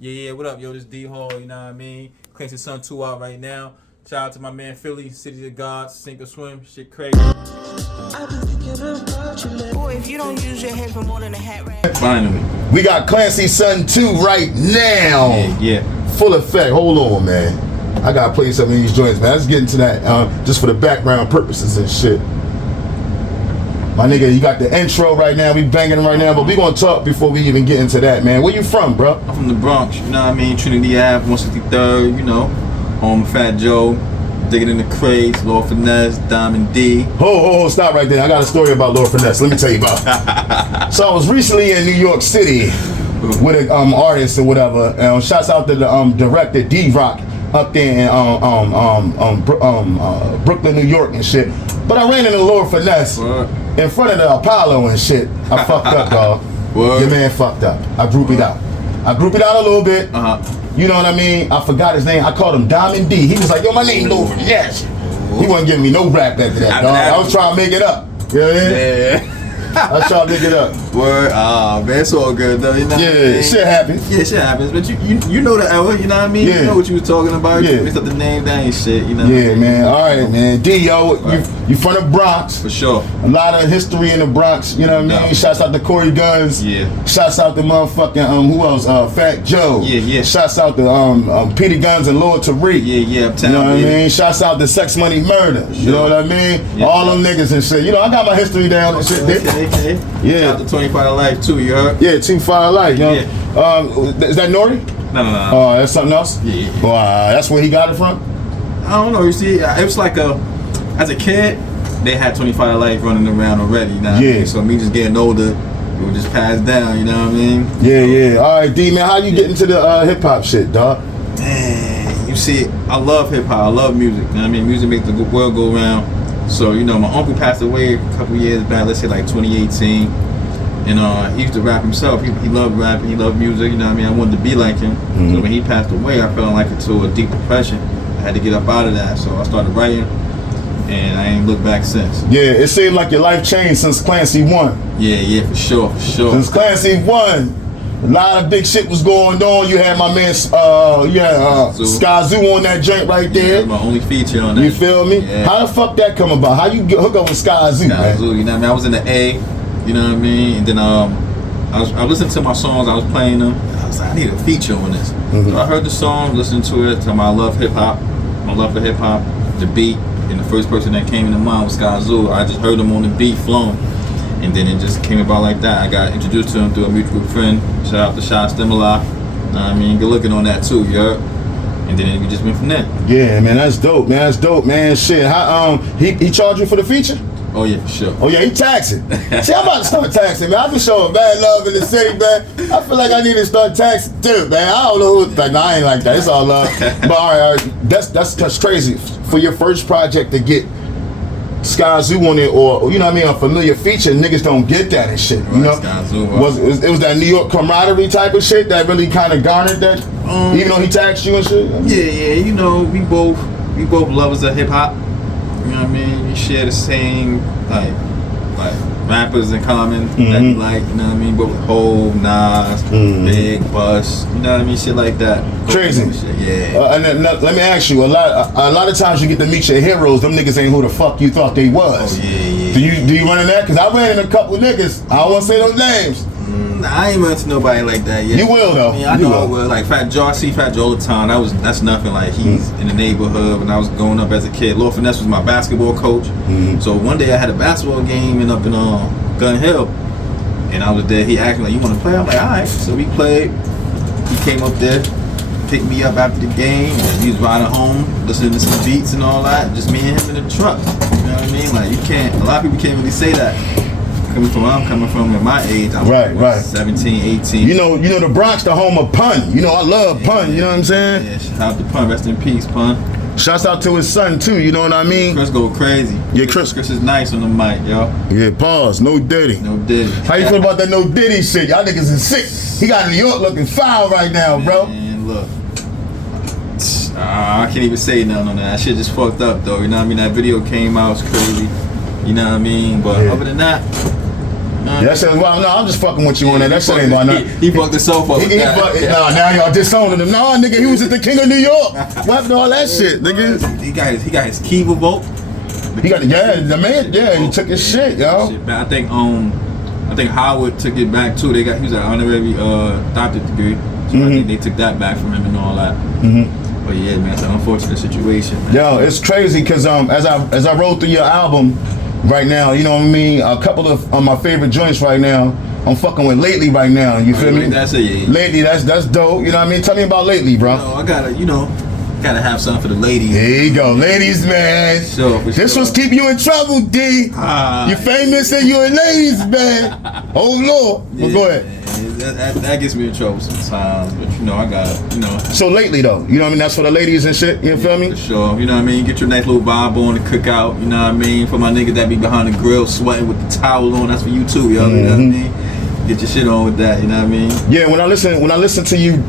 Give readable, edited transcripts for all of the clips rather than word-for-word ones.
Yeah, what up, yo? This D Hall, you know what I mean? Clancy Son 2 out right now. Shout out to my man Philly, City of Gods, Sink or Swim, shit crazy. Boy, if you don't use your head for more than a hat rack. Finally. We got Clancy Son 2 right now. Yeah. Full effect. Hold on, man. I gotta play some of these joints, man. Let's get into that just for the background purposes and shit. My nigga, you got the intro right now. We banging right now, but we gonna talk before we even get into that, man. Where you from, bro? I'm from the Bronx, you know what I mean? Trinity Ave, 163rd, you know. Home of Fat Joe, digging in the crates, Lord Finesse, Diamond D. Ho, stop right there. I got a story about Lord Finesse. Let me tell you about it. So I was recently in New York City with an artist or whatever. Shouts out to the director D-Rock up there in Brooklyn, New York and shit. But I ran into Lord Finesse in front of the Apollo and shit. I fucked up, dog. Your man fucked up. I groupied out. I groupied out a little bit. You know what I mean? I forgot his name. I called him Diamond D. He was like, yo, my name Lord Finesse. He wasn't giving me no rap after that, dog. I was trying to make it up. You know what I mean? Yeah. I was trying to make it up. Word, man, it's all good though, you know. Yeah, shit happens. Yeah, shit happens. But you know the era, you know what I mean? Yeah. You know what you was talking about. Yeah. You mixed up the name, that ain't shit, you know. Yeah, man. All right, man. D, yo, you from the Bronx. For sure. A lot of history in the Bronx, you know what I mean? No. Shouts out to Corey Guns. Yeah. Shouts out to motherfucking, who else? Fat Joe. Yeah. Shouts out to Petey Guns and Lord Tariq. Yeah, You know what I mean? Shouts out to Sex Money Murder. You know what I mean? Yeah. All them niggas and shit. You know, I got my history down and shit. Okay. Yeah. Shout out to 25 to Life too, you heard? Yeah, Team Fire Life, you know? Yeah. Is that Nori? No. Oh, that's something else? Yeah. That's where he got it from? I don't know, you see, it was like as a kid, they had 25 to Life running around already, you know what I mean? So me just getting older, it would just pass down, you know what I mean? Yeah. All right, D, man, how you get into the hip-hop shit, dog? Man, you see, I love hip-hop, I love music, you know what I mean? Music makes the world go round. So, you know, my uncle passed away a couple years back, let's say like 2018. And he used to rap himself. He loved rapping, he loved music, you know what I mean? I wanted to be like him. So when he passed away, I fell like into a deep depression. I had to get up out of that. So I started writing, and I ain't looked back since. Yeah, it seemed like your life changed since Clancy won. Yeah, for sure. Since Clancy won, a lot of big shit was going on. You had my man, Skyzoo on that joint right there. Yeah, my only feature on that. You feel me? Yeah. How the fuck that come about? How you hook up with Skyzoo, man? You know what I mean? I was in the A, you know what I mean? And then I was listening to my songs, I was playing them, and I was like, I need a feature on this. So I heard the song, listened to it, told me I love hip hop, my love for hip hop, the beat, and the first person that came into mind was Skyzoo. I just heard him on the beat flowing. And then it just came about like that. I got introduced to him through a mutual friend. Shout out to Shot Stimuli. I mean, good looking on that too, you heard? And then we just went from there. Yeah, man, that's dope, man. Shit, how he charged you for the feature? Oh yeah, for sure. Oh yeah, he taxing. See, I'm about to start taxing, man. I've been showing bad love in the city, man. I feel like I need to start taxing too, man. I don't know who's like, no, I ain't like that. It's all love. But all right. That's crazy. For your first project to get Skyzoo on it, or you know what I mean, a familiar feature, niggas don't get that and shit. You know, Skyzoo, it was that New York camaraderie type of shit that really kind of garnered that, even though he taxed you and shit. Yeah. You know, we both lovers of hip hop. You know what I mean? We share the same like rappers in common that we like. You know what I mean? But with Hov, Nas, Big, Bus. You know what I mean? Shit like that. Crazy. Yeah. And then, let me ask you, a lot of times you get to meet your heroes. Them niggas ain't who the fuck you thought they was. Oh yeah. Do you run in that? Cause I ran in a couple niggas. I don't want to say those names. I ain't run into nobody like that yet. You will though. I mean, I know I will. Like Fat Joe, I see Fat Joe all the time. That's nothing. Like he's in the neighborhood when I was growing up as a kid. Lord Finesse was my basketball coach. So one day I had a basketball game in Gun Hill, and I was there. He asked me like, "You want to play?" I'm like, "All right." So we played. He came up there, picked me up after the game. And he was riding home, listening to some beats and all that. Just me and him in the truck. You know what I mean? Like a lot of people can't really say that. Coming from where I'm coming from at my age, I was right. 17, 18. You know the Bronx, the home of Pun. You know I love Pun. You know what I'm saying? Yeah, shout out to Pun. Rest in peace, Pun. Shouts out to his son too. You know what I mean? Chris go crazy. Yeah, Chris is nice on the mic, yo. Yeah, pause. No Diddy. No Diddy. How you feel about that No Diddy shit? Y'all niggas is sick. He got New York looking foul right now, bro. Man, look. I can't even say nothing on that. That shit just fucked up, though. You know what I mean? That video came out, it's crazy. You know what I mean? But other than that, That shit, well, no, I'm just fucking with you on that. That shit ain't about nothing. He fucked himself up. Nah, now y'all disowning him. Nah, nigga, he was at the King of New York. What all that shit, nigga? He got his key revoked. He got the man. Yeah, he took his shit, yo. I think Howard took it back too. He was an honorary doctorate degree. So I think they took that back from him and all that. But yeah, man, it's an unfortunate situation, man. Yo, it's crazy because as I roll through your album right now, you know what I mean? A couple of my favorite joints right now, I'm fucking with Lately right now. You feel me? That's it, yeah. Lately, that's dope. You know what I mean? Tell me about Lately, bro. I gotta have something for the ladies. There you go, ladies, man. Sure, this one's keep you in trouble, D. You famous and you a ladies, man. Oh Lord. Yeah, go ahead. That gets me in trouble sometimes, but I got So Lately though, you know what I mean? That's for the ladies and shit. You feel me? For sure. You know what I mean? Get your nice little vibe on the cookout. You know what I mean? For my niggas that be behind the grill sweating with the towel on, that's for you too, yo. You know what I mean? Get your shit on with that. You know what I mean? Yeah. When I listen to you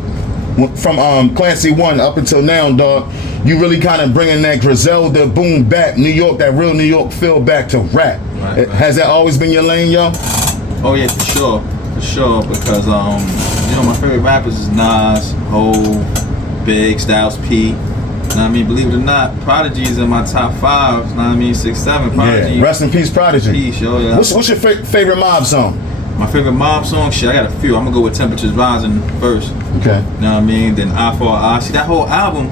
from Clancy 1 up until now, dog, you really kind of bringing that Griselda boom back, New York, that real New York feel back to rap. Right. Has that always been your lane, yo? Oh yeah, for sure. Because my favorite rappers is Nas, Hov, Big, Styles P. You know what I mean? Believe it or not, Prodigy is in my top 5. You know what I mean? 6, 7. Prodigy. Yeah. Rest in peace, Prodigy. Peace, yo. Yeah. What's your favorite Mob song? My favorite Mob song, shit, I got a few. I'm gonna go with Temperatures Rising first. Okay. You know what I mean? Then Eye for Eye. See, that whole album,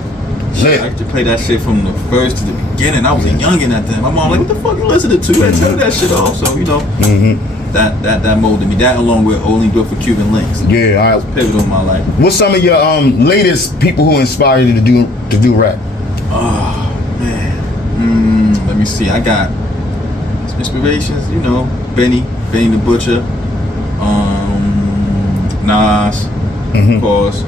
shit, I used to play that shit from the first to the beginning. I was a youngin' at that. My mom like, what the fuck you listening to? You turn that shit off. So, that molded me. That along with Only Built for Cuban Links. Yeah, all right. Pivotal in my life. What's some of your latest people who inspired you to do rap? Oh, man. Let me see. I got some inspirations, Benny the Butcher. Nas, of course,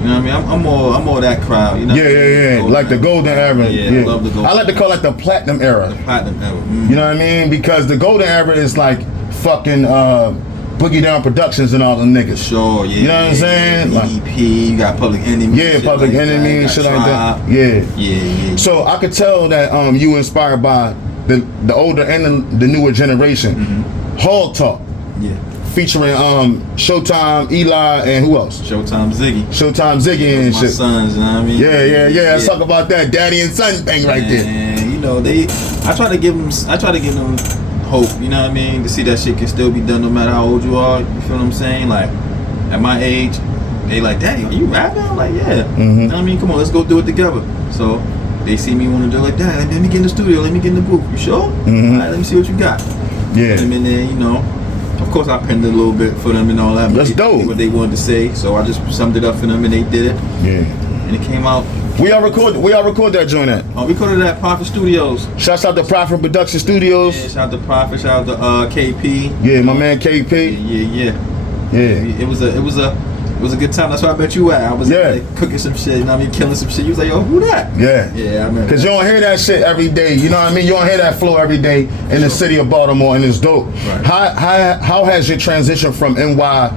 You know what I mean? I'm more that crowd. Yeah. Like the golden era. Yeah, I love the golden. I like to call it the platinum era. The platinum era. You know what I mean? Because the golden era is like fucking Boogie Down Productions and all the niggas. Sure, yeah. You know what I'm saying? EDP, you got Public Enemy. Yeah, Public Enemy and shit like that. Yeah. So I could tell that you inspired by the older and the newer generation. Hall Talk. Yeah. Featuring Showtime, Eli, and who else? Showtime Ziggy and shit. My sons, you know what I mean? Yeah. Let's talk about that daddy and son thing right there. And I try to give them hope, you know what I mean? To see that shit can still be done no matter how old you are. You feel what I'm saying? Like at my age, they like, Daddy, are you rapping? I'm like, yeah. You know what I mean? Come on, let's go do it together. So they see me want to do like, Dad, let me get in the studio, let me get in the booth. You sure? All right, let me see what you got. Yeah. Put them in there, Of course, I penned it a little bit for them and all that. That's dope. What they wanted to say, so I just summed it up for them and they did it. Yeah. And it came out. We all record that joint at? We recorded at Prophet Studios. Shouts out to Prophet Production Studios. Yeah, shout out to Prophet, shout out to KP. Yeah, my man KP. Yeah. It was a good time. That's where I bet you at. I was cooking some shit, you know what I mean, killing some shit. You was like, yo, who that? Yeah. Yeah, I remember. Because you don't hear that shit every day. You know what I mean? You don't hear that flow every day in the city of Baltimore, and it's dope. Right. How has your transition from NY,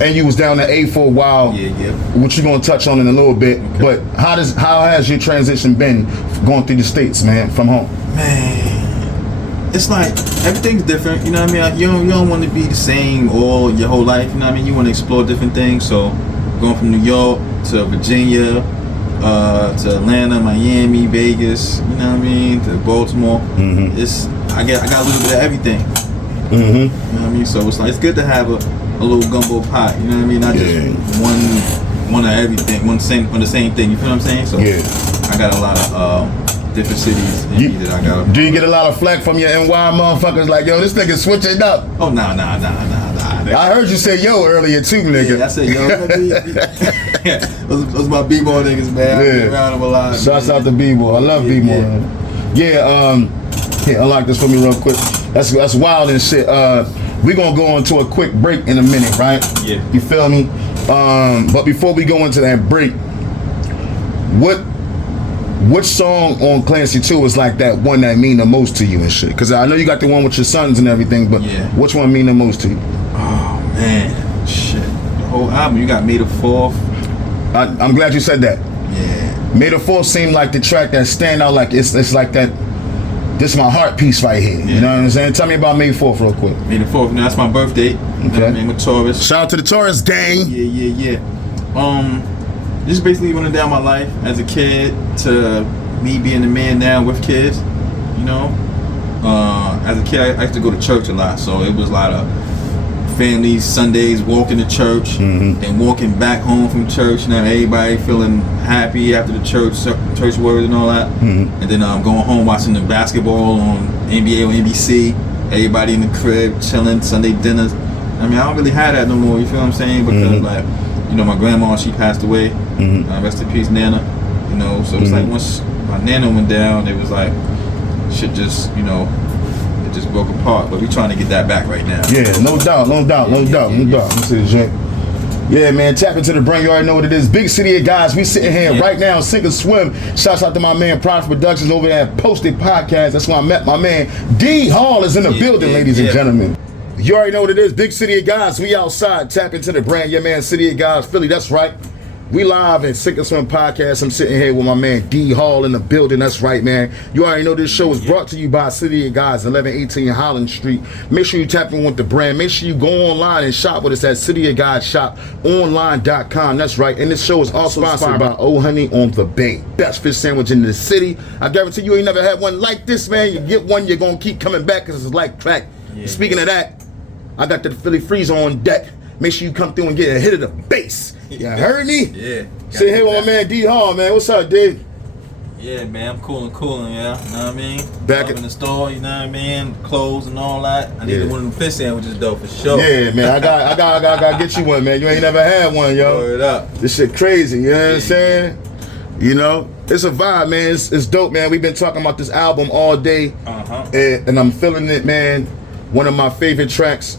and you was down to A for a while, which you're going to touch on in a little bit, but how has your transition been going through the States, man, from home? Man, it's like everything's different, you know what I mean? You don't want to be the same all your whole life, you know what I mean? You want to explore different things. So going from New York to Virginia, to Atlanta, Miami, Vegas, you know what I mean, to Baltimore. I got a little bit of everything. You know what I mean? So it's like it's good to have a little gumbo pot, you know what I mean? Not just one of everything, on the same thing, you feel what I'm saying? So I got a lot of different cities that I got. Do you get a lot of flack from your NY motherfuckers like, yo, this nigga switching up? Oh, nah. I heard you say yo earlier too, nigga. Yeah, I said yo. Those my B-boy niggas, man. I be around them a lot. Shouts out to B-boy. I love B-boy. Here, unlock this for me real quick. That's wild and shit. We gonna go into a quick break in a minute, right? Yeah. You feel me? But before we go into that break, what song on Clancy 2 is like that one that mean the most to you and shit? Because I know you got the one with your sons and everything, but which one mean the most to you? Oh man, shit. The whole album. You got May the 4th. I'm glad you said that. Yeah. May the 4th seemed like the track that stand out, like it's like that This is my heart piece right here. You know what I'm saying? Tell me about May 4th real quick. May the 4th, that's my birthday. Okay. I'm a Taurus. Shout out to the Taurus gang. Yeah. Just basically running down my life as a kid to me being the man now with kids. You know, as a kid, I used to go to church a lot, so it was a lot of families, Sundays, walking to church and walking back home from church. Now everybody feeling happy after the church word and all that. And then going home watching the basketball on NBA or NBC. Everybody in the crib chilling, Sunday dinners. I mean, I don't really have that no more. You feel what I'm saying? Because like, you know, my grandma, she passed away. Rest in peace, Nana. You know, so it's like once my Nana went down, it was like shit just, you know, it just broke apart. But we trying to get that back right now. Yeah, no doubt. Let me see the joint. Yeah, man, tap into the brain. You already know what it is. Big city of guys. We sitting here right now, sink or swim. Shouts out to my man, Product Productions over there at Posted Podcast. That's where I met my man. D Hall is in the building, ladies and gentlemen. You already know what it is. Big city of guys. We outside. Tap into the brand. Your man, City of Guys, Philly. That's right. We live in Sink or Swim Podcast. I'm sitting here with my man D Hall in the building. That's right, man. You already know this show is brought to you by City of Guys, 1118 Holland Street. Make sure you tap in with the brand. Make sure you go online and shop with us at cityofguysShopOnline.com. That's right. And this show is also sponsored by Oh Honey on the Bay. Best fish sandwich in the city. I guarantee you ain't never had one like this, man. You get one, you're going to keep coming back because it's like crack. Speaking of that, I got the Philly Freezer on deck. Make sure you come through and get a hit of the bass. You heard me? Yeah. Sit here with my man D Hall, man. What's up, dude? Yeah, man, I'm cooling, yeah. You know what I mean? Back in the store, you know what I mean? Clothes and all that. I needed one of them fish sandwiches though, for sure. Yeah, man. I got get you one, man. You ain't never had one, yo. Word up. This shit crazy, you know what I'm saying? You know, it's a vibe, man. It's dope, man. We've been talking about this album all day, and I'm feeling it, man. One of my favorite tracks.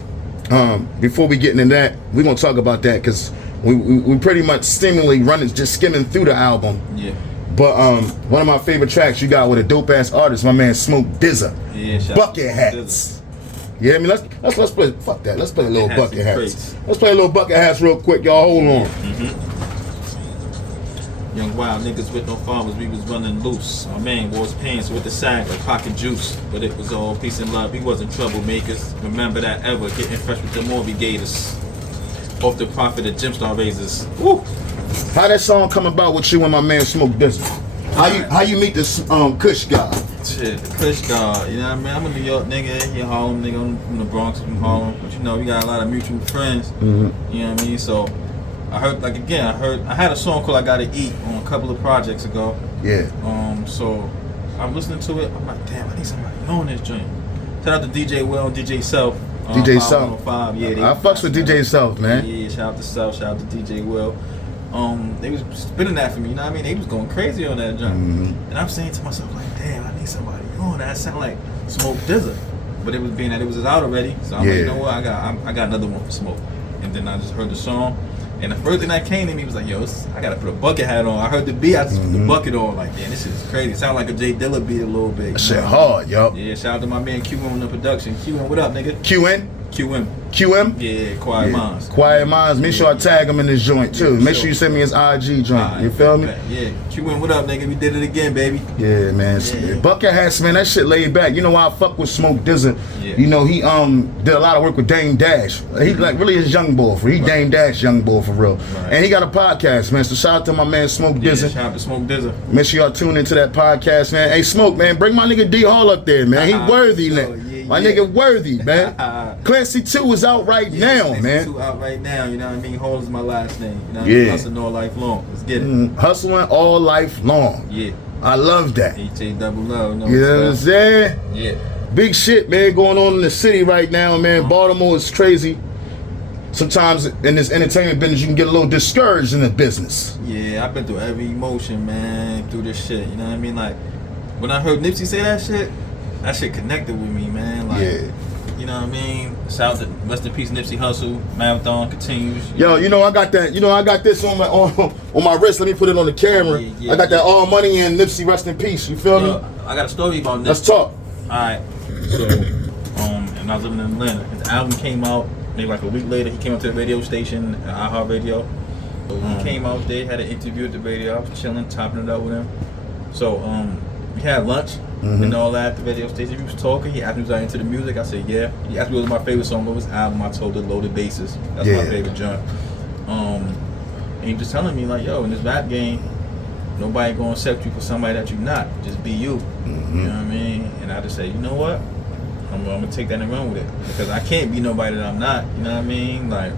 Before we get into that, we're gonna talk about that because we pretty much seemingly just skimming through the album. Yeah. But one of my favorite tracks you got with a dope ass artist, my man Smoke DZA. Yeah. Bucket Hats. Yeah, I mean let's play. Fuck that. Let's play a little Bucket Hats. Let's play a little Bucket Hats real quick, y'all. Hold on. Young wild niggas with no fathers, we was running loose. My man wore his pants with the sack like pocket juice. But it was all peace and love, we wasn't troublemakers. Remember that ever, getting fresh with the Morby Gators. Off the profit of Gemstar Razors. Woo! How that song come about with you and my man Smoke DZA? How you meet this Kush guy? Shit, the Kush guy, you know what I mean? I'm a New York nigga, here Harlem nigga, I'm from the Bronx, from Harlem. But you know, we got a lot of mutual friends. You know what I mean? So I heard, like again, I had a song called I Gotta Eat on a couple of projects ago. Yeah. So I'm listening to it, I'm like, damn, I need somebody on this joint. Shout out to DJ Will and DJ Self. DJ Self. Yeah, I fucks with DJ Self, man. Yeah, shout out to Self, shout out to DJ Will. They was spinning that for me, you know what I mean? They was going crazy on that joint. And I'm saying to myself, like, damn, I need somebody on that. Sound like Smoke DZA. But it was being that it was out already. So I'm like, you know what, I got another one for Smoke. And then I just heard the song. And the first thing that came to me was like, yo, I gotta put a bucket hat on. I heard the beat, I just put the bucket on. Like, damn, this shit is crazy. It sound like a Jay Dilla beat a little bit. That shit hard, yo. Yeah, shout out to my man QM on the production. QM, what up, nigga? QM? Yeah, Quiet Minds. Quiet Minds. Make sure I tag him in this joint too. Make sure you send me his IG joint. You feel me? Yeah. QM, what up, nigga? We did it again, baby. Yeah, man. Yeah. Bucket Hats, man. That shit laid back. You know why I fuck with Smoke DZA? Yeah. You know he did a lot of work with Dame Dash. He like really his young boy for. He Dame Dash young boy for real. Right. And he got a podcast, man. So shout out to my man Smoke DZA. Shout out to Smoke DZA. Make sure y'all tune into that podcast, man. Hey Smoke, man, bring my nigga D Hall up there, man. He worthy, man. My nigga worthy, man. Clancy 2 is out right now, man. Clancy 2 out right now, you know what I mean? Hall is my last name. You know what I mean? Hustling all life long. Let's get it. Hustling all life long. Yeah. I love that. HA double love. You know what I'm saying? Yeah. Big shit, man, going on in the city right now, man. Baltimore is crazy. Sometimes in this entertainment business, you can get a little discouraged in the business. Yeah, I've been through every emotion, man, through this shit. You know what I mean? Like, when I heard Nipsey say that shit connected with me, man. Like, you know what I mean? Shout out to rest in peace, Nipsey Hussle. Marathon continues. Yo, you know I got that. You know I got this on my wrist. Let me put it on the camera. I got that All Money and Nipsey rest in peace. You feel me? I got a story about Nipsey. Let's talk. All right. So, and I was living in Atlanta. His album came out maybe like a week later. He came up to the radio station, iHeartRadio. So he came out there, had an interview at the radio. I was chilling, topping it up with him. So we had lunch. and all that at the radio station. He was talking. He asked me was I into the music. I said yeah. He asked me what was my favorite song of his album. I told him Loaded Bases. That's my favorite joint. And he was telling me like, yo, in this rap game, nobody gonna accept you for somebody that you're not. Just be you. You know what I mean? And I just say, you know what? I'm gonna take that and run with it because I can't be nobody that I'm not. You know what I mean? Like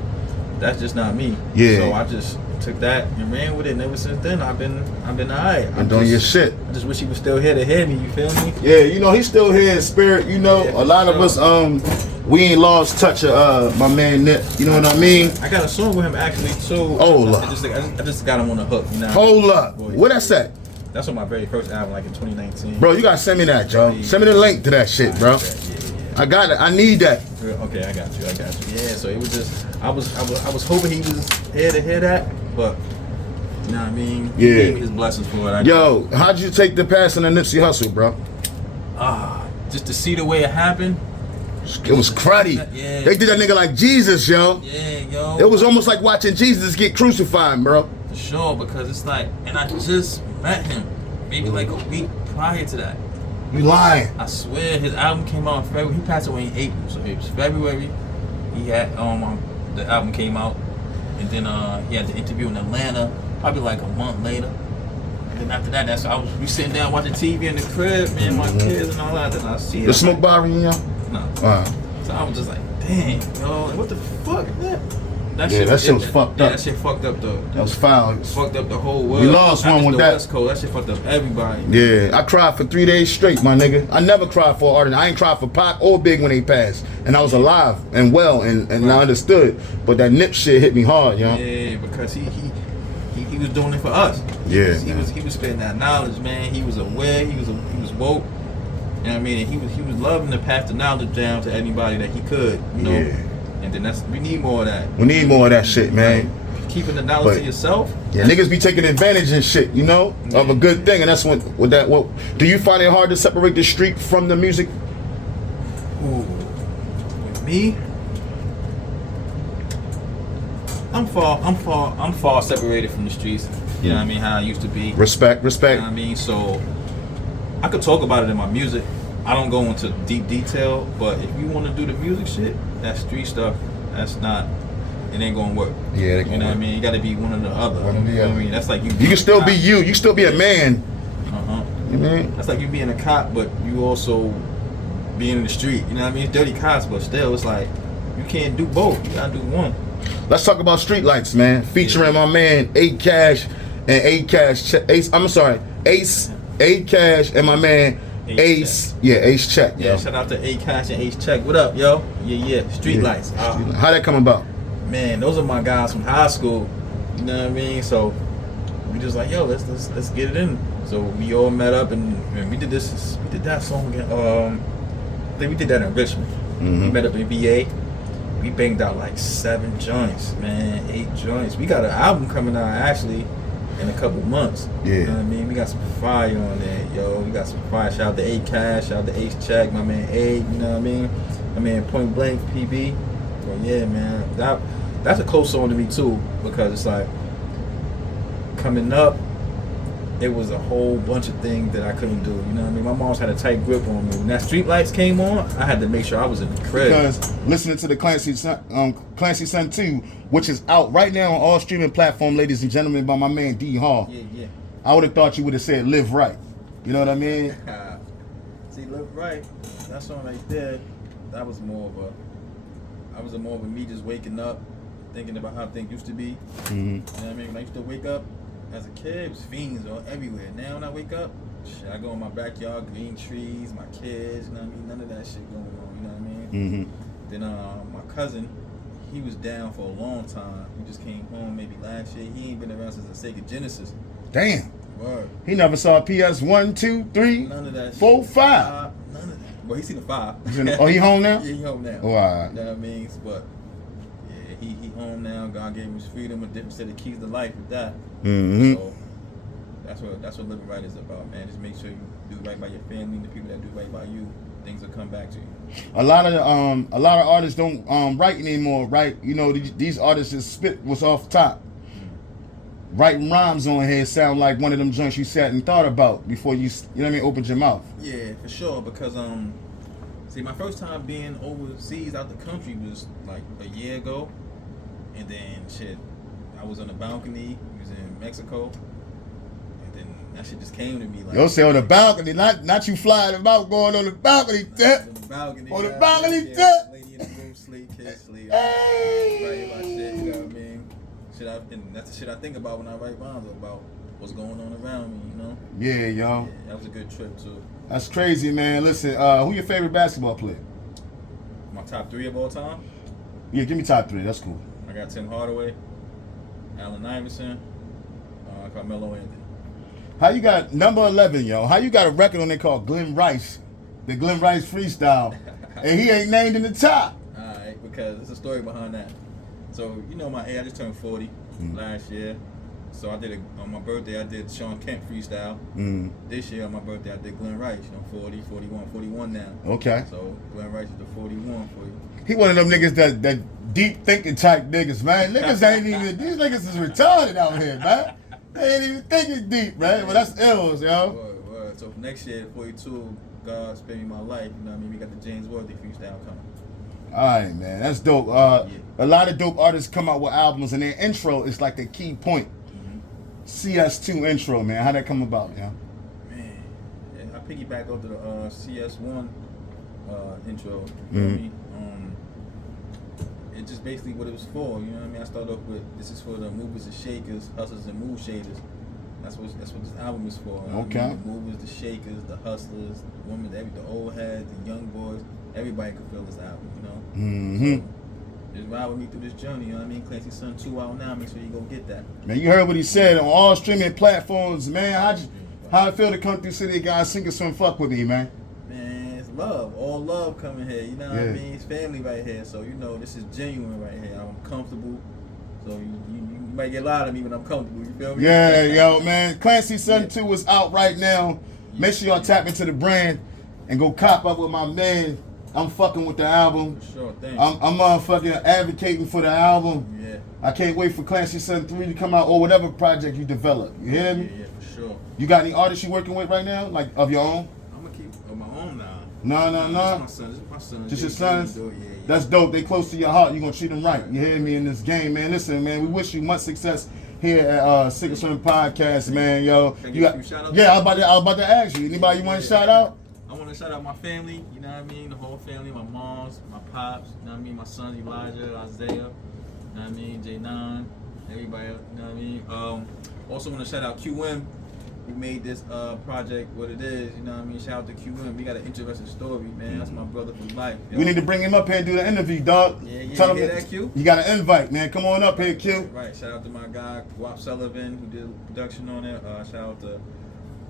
that's just not me. Yeah. So I just took that and ran with it, and ever since then I've been alright. I'm doing your shit. I just wish he was still here to hear me. You feel me? Yeah, you know he's still here in spirit. You know, a lot of us we ain't lost touch of my man Nip. You know what I mean? I got a song with him actually too. I just got him on the hook. You know? Hold up. What that's at? That's on my very first album, like in 2019. Bro, you gotta send me that, Joe. Send me the link to that shit, bro. I got it. I need that. Okay, I got you. Yeah, so it was just I was hoping he was here to hear that, but you know what I mean? He gave me his blessings for it. Yo, how'd you take the passing of Nipsey Hussle, bro? Just to see the way it happened. It was cruddy. Yeah. They did that nigga like Jesus, yo. Yeah, yo. It was almost like watching Jesus get crucified, bro. For sure, because it's like, and I just met him maybe like a week prior to that. You lying. I swear, his album came out in February. He passed away in April, so it was February. He had the album came out, and then he had the interview in Atlanta, probably like a month later. And then after that, we sitting down watching TV in the crib, man, my kids and all that. Then I see it. The smoke bar in y'all? No. So I was just like, dang, yo, like, what the fuck, man? That shit was fucked up. Yeah, that shit fucked up That was foul. Fucked up the whole world. We lost one with that. West Coast. That shit fucked up everybody. Yeah, I cried for 3 days straight, my nigga. I never cried for an artist. I ain't cried for Pac or Big when they passed. And I was alive and well and I understood. But that Nip shit hit me hard, yo. Yeah, because he was doing it for us. He was spitting that knowledge, man. He was aware, he was woke. You know what I mean? And he was loving to pass the knowledge down to anybody that he could, you know. Yeah. And then we need more of that. We need more of that shit, man. Like, keeping the knowledge to yourself. Yeah, niggas be taking advantage and shit, you know, of a good thing, and that's what do you find it hard to separate the street from the music? Ooh, with me, I'm far separated from the streets. You know what I mean? How I used to be. Respect. You know what I mean? So I could talk about it in my music. I don't go into deep detail, but if you want to do the music shit, that street stuff, it ain't gonna work. Yeah, you know what I mean? You gotta be one or the other. One or the other. I mean, that's like you. You can still be you. You can still be a man. You know? That's like you being a cop, but you also being in the street. You know what I mean? It's dirty cops, but still, it's like you can't do both. You gotta do one. Let's talk about Streetlights, man. Featuring my man A-Cash and A-Cash. Ace, A-Cash, and my man. Ace Check. Yeah, shout out to A-Cash and Ace Check. What up, yo? Yeah. Streetlights. How that come about? Man, those are my guys from high school. You know what I mean? So we just like, yo, let's get it in. So we all met up and we did that song again. I think we did that in Richmond. We met up in VA. We banged out like 7 joints, man, 8 joints. We got an album coming out actually in a couple months. Yeah. You know what I mean? We got some fire on there, yo. We got some fire. Shout out to A-Cash, shout out to Ace Check, my man A, you know what I mean? My man Point Blank PB. Well, yeah, man. That's a close song to me too, because it's like coming up, it was a whole bunch of things that I couldn't do. You know what I mean? My mom's had a tight grip on me. When that Streetlights came on, I had to make sure I was in the crib. Because listening to the Clancy Son 2, which is out right now on all streaming platforms, ladies and gentlemen, by my man D Hall. Yeah. I would have thought you would have said Live Right. You know what I mean? See, Live Right, that song right there, that was more of a me just waking up, thinking about how things used to be. You know what I mean? When I used to wake up as a kid, it was fiends all everywhere. Now when I wake up, I go in my backyard, green trees, my kids, you know what I mean? None of that shit going on, you know what I mean? Then my cousin, he was down for a long time. He just came home maybe last year. He ain't been around since the Sega Genesis. Damn. Word. He never saw PS 1, 2, 3, none of that 4, shit. 5. None of that. Well, he seen the 5. Oh, he home now? Yeah, he home now. Oh, all right. You know what I mean? But yeah, he home now. God gave him his freedom, a different set of keys to life with that. So that's what living right is about, man. Just make sure you do right by your family and the people that do right by you. Things will come back to you. A lot of artists don't write anymore, right? You know, these artists just spit what's off top. writing rhymes on here sound like one of them joints you sat and thought about before you know what I mean, opened your mouth. Yeah, for sure. Because see, my first time being overseas out the country was like a year ago, and then shit, I was on the balcony. We was in Mexico, and then that shit just came to me like. Yo, say on the balcony, not you flying about going on the balcony tip. On the balcony. On the balcony tip. Lady in the room, sleep, kids, sleep. Hey. Write about shit, you know what I mean? And that's the shit I think about when I write rhymes about what's going on around me, you know? Yeah, yo. Yeah, that was a good trip too. That's crazy, man. Listen, who your favorite basketball player? My top 3 of all time? Yeah, give me top 3. That's cool. I got Tim Hardaway, Allen Iverson, Carmelo Anthony. How you got number 11, yo? How you got a record on there called Glenn Rice, the Glenn Rice freestyle, and he ain't named in the top? All right, because there's a story behind that. So you know my age, I just turned 40 last year. So I did on my birthday, I did Sean Kemp freestyle. This year on my birthday, I did Glenn Rice. You know, 40, 41 now. Okay. So Glenn Rice is the 41 for you. He one of them niggas that deep thinking type niggas, man. Niggas ain't even, these niggas is retarded out here, man. They ain't even thinking deep, man. But that's ills, yo. Word. So next year, 42, God spare me my life. You know what I mean? We got the James Worthy freestyle coming. All right, man. That's dope. A lot of dope artists come out with albums, and their intro is like the key point. CS2 intro, man. How'd that come about, yo? Man, I piggyback off to the CS1 intro. You know what I mean? It's just basically what it was for. You know what I mean? I started off with, this is for the movers and shakers, hustlers and move shaders. That's what this album is for. Okay. I mean, the movers, the shakers, the hustlers, the women, the old heads, the young boys. Everybody can feel this album, you know? So, just ride with me through this journey, you know what I mean? Clancy Son 2 out now, make sure you go get that. Man, you heard what he said on all streaming platforms, man. How it feel to come through City of God, sing a song, fuck with me, man? Man, it's love. All love coming here, you know what Yeah. I mean? It's family right here, so you know this is genuine right here. I'm comfortable, so you might get loud at me when I'm comfortable, you feel me? Yeah, yo, man. Clancy Son 2 is out right now. Make sure y'all tap into the brand and go cop up with my man. I'm fucking with the album. For sure, thanks. I'm motherfucking advocating for the album. Yeah. I can't wait for Clancy Son 3 to come out or whatever project you develop. You hear me? Yeah, for sure. You got any artists you working with right now, like of your own? I'm gonna keep on my own now. No. This is my son. Just your sons? Yeah. That's dope. They close to your heart. You gonna treat them right. You hear me in this game, man. Listen, man. We wish you much success here at Sick and Swim Podcast, man. Yo, Can I you give got. you a shout out? Yeah, I was about to ask you. Anybody you want to shout out? I want to shout out my family, you know what I mean? The whole family, my moms, my pops, you know what I mean? My sons, Elijah, Isaiah, you know what I mean? J9, everybody, you know what I mean? Also want to shout out QM, who made this project what it is, you know what I mean? Shout out to QM. We got an interesting story, man. That's my brother for life. Yo. We need to bring him up here and do the interview, dog. Yeah, Tell you him hear that, Q? You got an invite, man. Come on up here, Q. Right, shout out to my guy, Wap Sullivan, who did production on it. Shout out to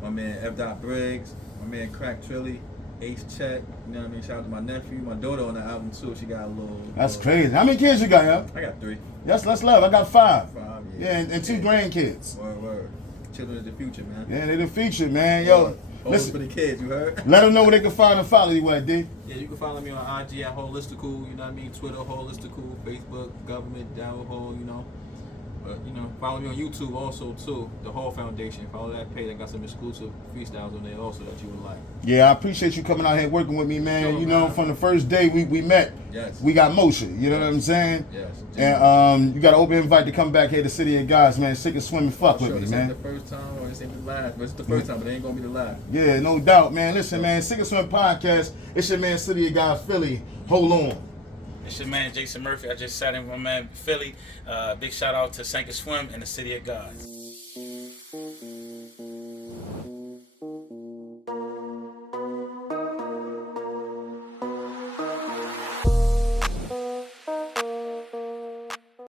my man, F. Briggs, my man, Crack Trilly. Ace Check, you know what I mean? Shout out to my nephew, my daughter on the album too. She got a little. That's crazy. How many kids you got, yo? I got 3. Yes, let's love. I got 5. 5, Yeah, and 2 grandkids. Word. Children of the future, man. Yeah, they the feature, man. Yo, Always for listen. the kids, you heard? Let them know where they can find and follow you at, D. Yeah, you can follow me on IG at Holistical, you know what I mean? Twitter, Holistical, Facebook, Government, Down Hole, you know. But, you know, follow me on YouTube also, too. The Hall Foundation. Follow that page. I got some exclusive freestyles on there also that you would like. Yeah, I appreciate you coming out here working with me, man. Sure, you know, man. from the first day we met, Yes. we got motion. You know what I'm saying? Yes. And you got an open invite to come back here to City of Gods, man. Sick and swim and fuck Sure, with me, this man. ain't the first time or this ain't the last. But it's the first time, but it ain't going to be the last. Yeah, no doubt, man. Listen, man, Sick and Swim Podcast. It's your man, City of Gods, Philly. Hold on. It's your man Jason Murphy. I just sat in with my man Philly. Big shout out to Sink and Swim and the City of God.